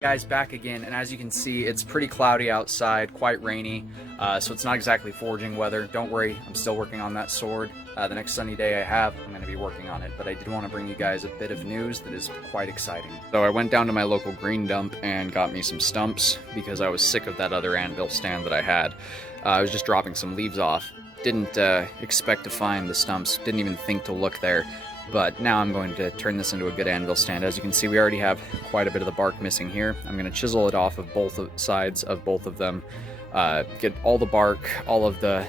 Guys, back again, and as you can see, it's pretty cloudy outside, quite rainy, so it's not exactly forging weather. Don't worry, I'm still working on that sword. The next sunny day I have, I'm going to be working on it, but I did want to bring you guys a bit of news that is quite exciting. So I went down to my local green dump and got me some stumps because I was sick of that other anvil stand that I had. I was just dropping some leaves off. Didn't expect to find the stumps, didn't even think to look there. But now I'm going to turn this into a good anvil stand. As you can see, we already have quite a bit of the bark missing here. I'm going to chisel it off of both sides of both of them, get all the bark, all of the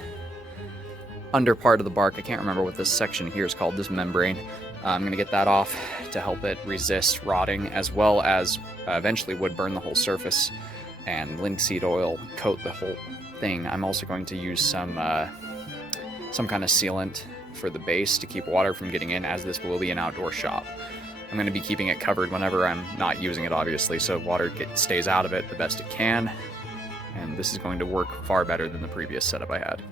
under part of the bark. I can't remember what this section here is called, this membrane. I'm going to get that off to help it resist rotting, as well as eventually would burn the whole surface, and linseed oil coat the whole thing. I'm also going to use some kind of sealant for the base to keep water from getting in, as this will be an outdoor shop. I'm going to be keeping it covered whenever I'm not using it, obviously, so water stays out of it the best it can, and this is going to work far better than the previous setup I had.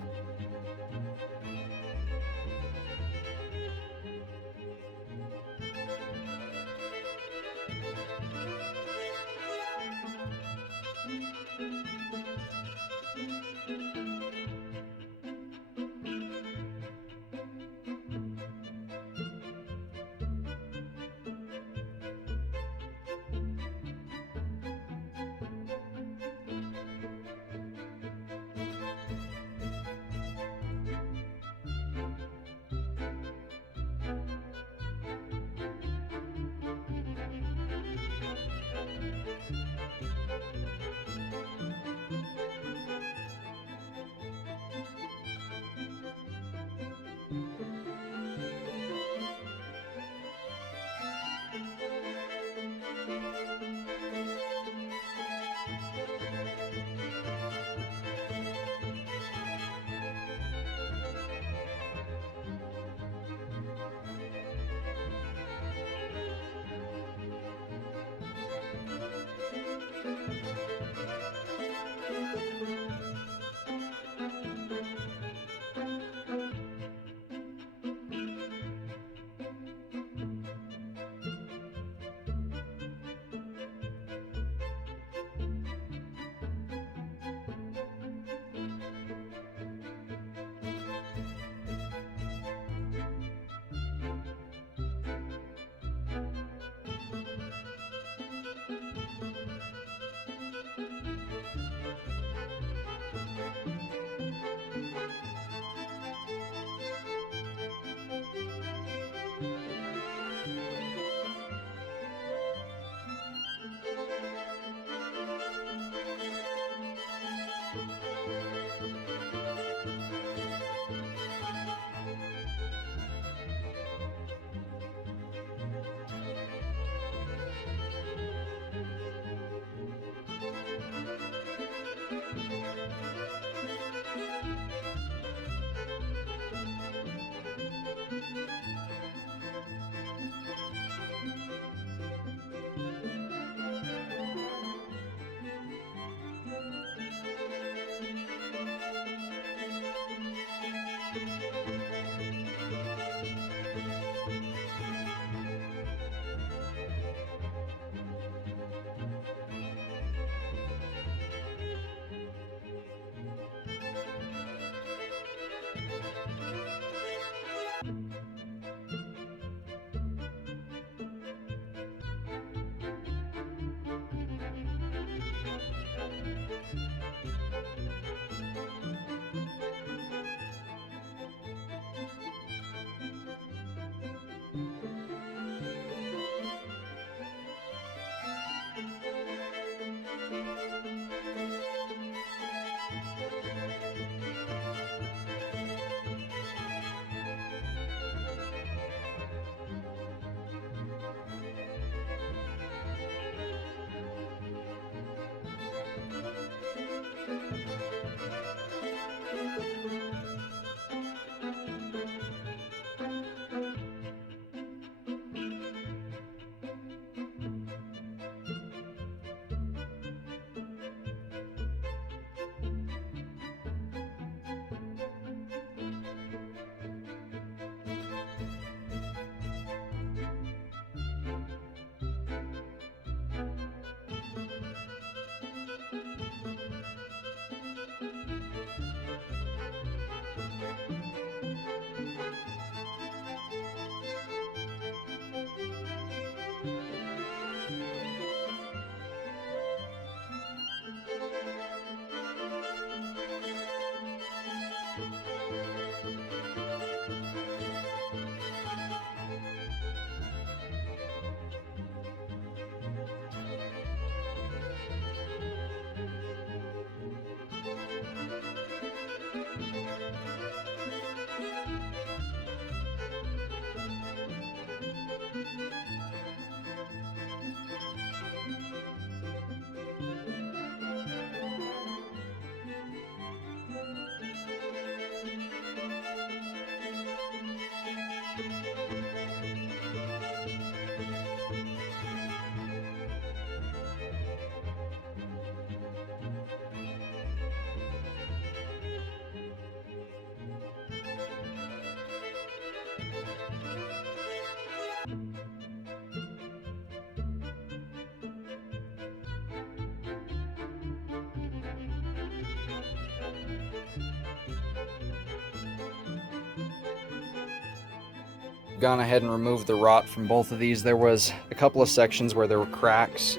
Gone ahead and removed the rot from both of these. There was a couple of sections where there were cracks,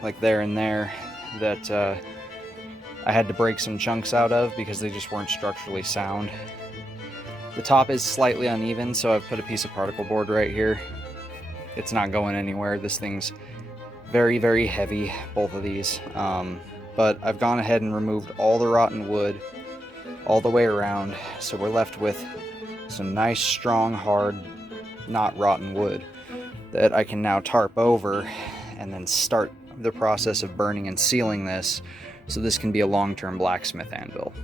like there and there, that I had to break some chunks out of because they just weren't structurally sound. The top is slightly uneven, so I've put a piece of particle board right here. It's not going anywhere. This thing's very, very heavy, both of these. But I've gone ahead and removed all the rotten wood all the way around, so we're left with some nice, strong, hard, not rotten wood that I can now tarp over and then start the process of burning and sealing this, so this can be a long-term blacksmith anvil.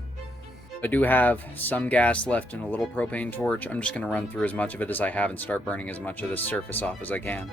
I do have some gas left in a little propane torch. I'm just going to run through as much of it as I have and start burning as much of this surface off as I can.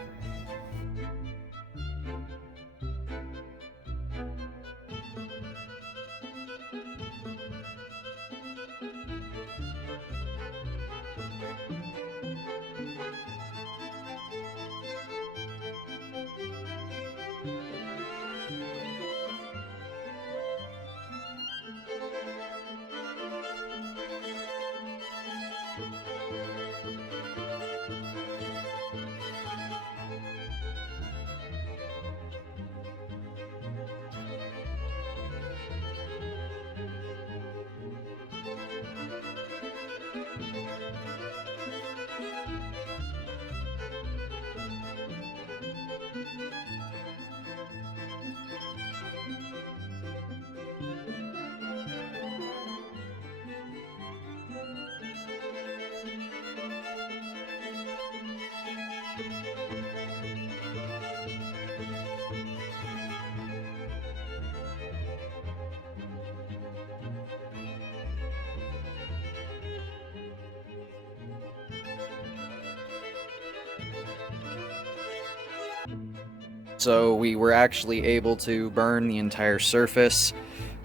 So we were actually able to burn the entire surface.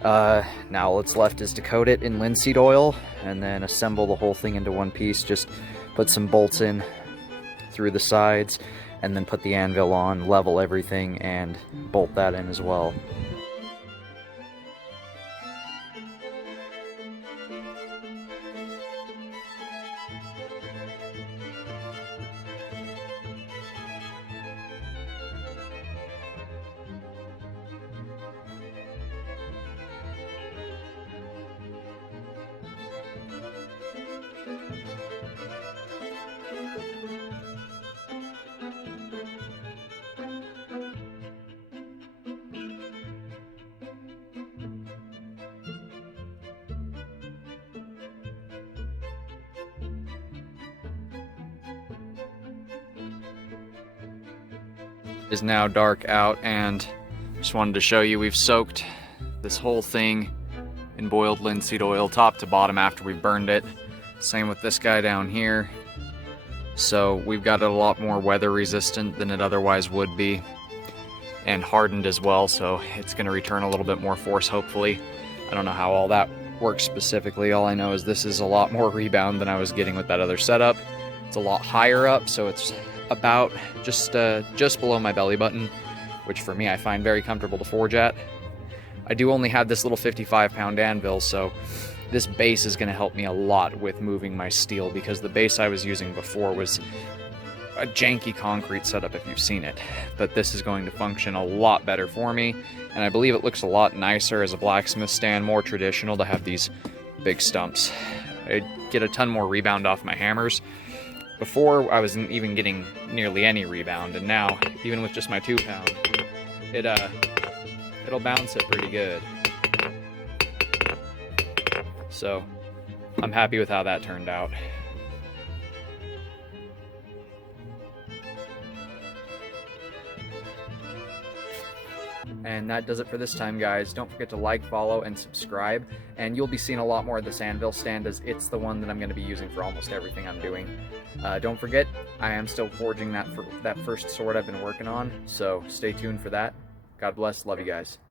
Now all that's left is to coat it in linseed oil and then assemble the whole thing into one piece. Just put some bolts in through the sides and then put the anvil on, level everything, and bolt that in as well. It is now dark out, and just wanted to show you we've soaked this whole thing in boiled linseed oil top to bottom after we burned it. Same with this guy down here. So we've got it a lot more weather resistant than it otherwise would be, and hardened as well, so it's going to return a little bit more force hopefully. I don't know how all that works specifically. All I know is this is a lot more rebound than I was getting with that other setup. It's a lot higher up, so it's about just below my belly button, which for me I find very comfortable to forge at. I do only have this little 55-pound anvil, so this base is going to help me a lot with moving my steel, because the base I was using before was a janky concrete setup if you've seen it, but this is going to function a lot better for me, and I believe it looks a lot nicer as a blacksmith stand, more traditional to have these big stumps. I get a ton more rebound off my hammers. Before, I wasn't even getting nearly any rebound, and now, even with just my 2-pound, it'll bounce it pretty good. So, I'm happy with how that turned out. And that does it for this time, guys. Don't forget to like, follow, and subscribe, and you'll be seeing a lot more of this anvil stand, as it's the one that I'm going to be using for almost everything I'm doing. Don't forget, I am still forging that first sword I've been working on, so stay tuned for that. God bless. Love you guys.